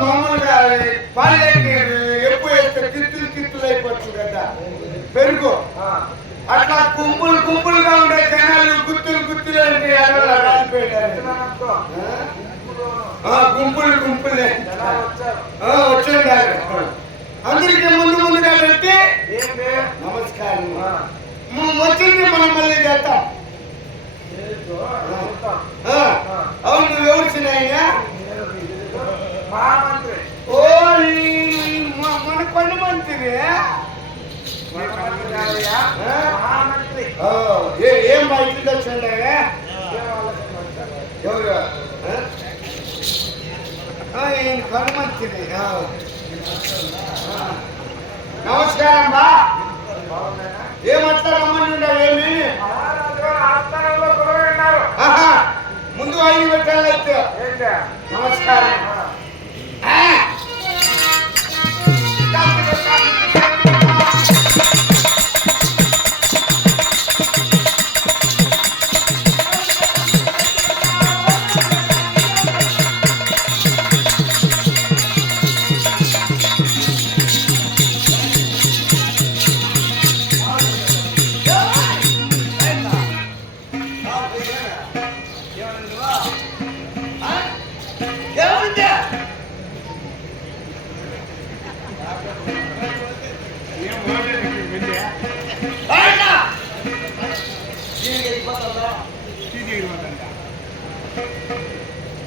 మామూలుగా పాలెక్కి ఎప్పు వేస్తే తిత్తులు తిత్తులు అయిపోతుంది కదా. పెరుగు. అట్లా గుంపులు గుంపులుగా ఉండే జనాలు గుత్తులు గుత్తులు అంటే గుంపులు గుంపులే ఆ, వచ్చేయండి అందరికీ ముందు ముందుగా పెట్టి నమస్కారం. వచ్చింది మనం మళ్ళీ చేద్దాం. మన కొండ మంత్రి ఏ- దేవాలయం వచ్చారు. ఎవరు? కొండ మంత్రి. నమస్కారం బా? ఏమట్లా రమ్మని ఏమి? ముందు ఐదు పెట్టాలైతే ఏంటి? నమస్కారం.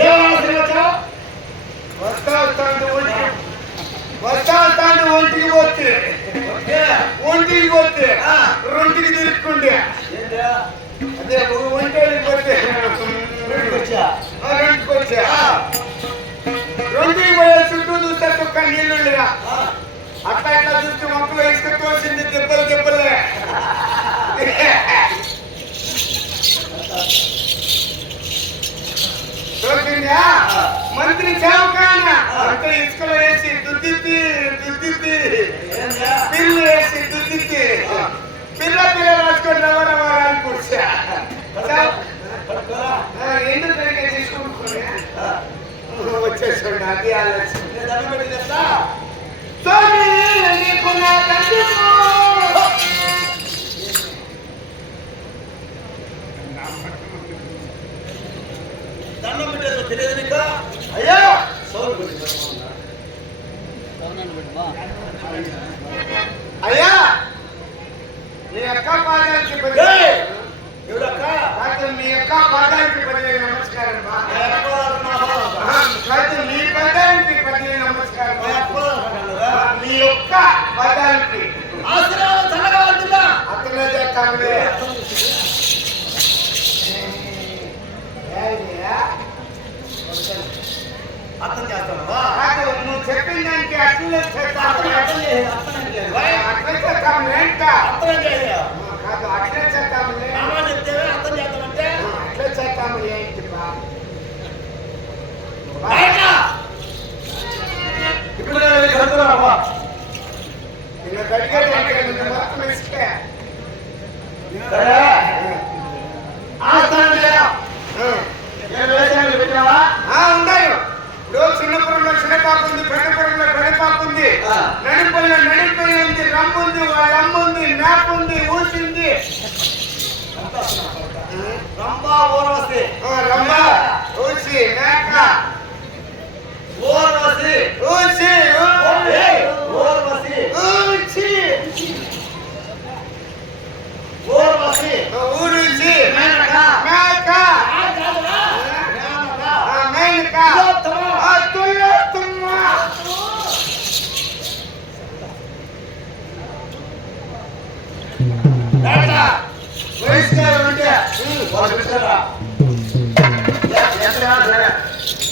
ఏమవసరం వచ్చావు? వస్తా వస్తా అంటే ఒంటికి వస్తా వస్తా అది ఆలోచన స్వామి నీకు నా దండము. దండం పెట్టేదో తెలియదు నీకు అయ్యో సౌలు పెట్టి అయ్యా నీ యొక్క పాదానికి ఏయ్! పది ఎవడక్క కాదు నీ యొక్క పాదానికి పదిహేను నమస్కారం బా. మా అక్క నా బావ. ఆ, కాదు నీ పాదానికి పదిహేను నమస్కారం మా బా. అక్క అంటున్నాడుగా. నీ యొక్క పాదానికి ఆశీర్వాదం చల్లగా ఉంటుందా అతనే చేస్తానులే ఏయ్యా, అర్థం చేస్తావా కాదు నువ్వు చెప్పిన దానికి అట్లే చేస్తాను అర్థం అర్థం చేయ- అర్థం చేయ. అట్లే చేస్తాము ఏంట అర్థం చేయ. కాదు అట్లే చేస్తాములే నామా చెప్తేవే అర్థం చేస్తామంటే అట్లే చేస్తాము చెప్పిన దానికి అర్థం ఇప్పుడు నేను కడుతున్నా బా. మొత్తం ఇసుకే. సరే. ఆస్థానం చేయ. నేను వేషాలు పెట్టినావా చిన్నపురంలో చిన్న పాప ఉంది పెద్దపురంలో పెద్ద పాప ఉంది ఆ. నడిపల్లిలో నడిపోయి ఉంది రమ్ము ఉంది వాళ్ళ అమ్మ ఉంది మేప ఉంది ఊసింది. రంభా ఊర్వశి. ఆ, రమ్మ ఊసి మేక.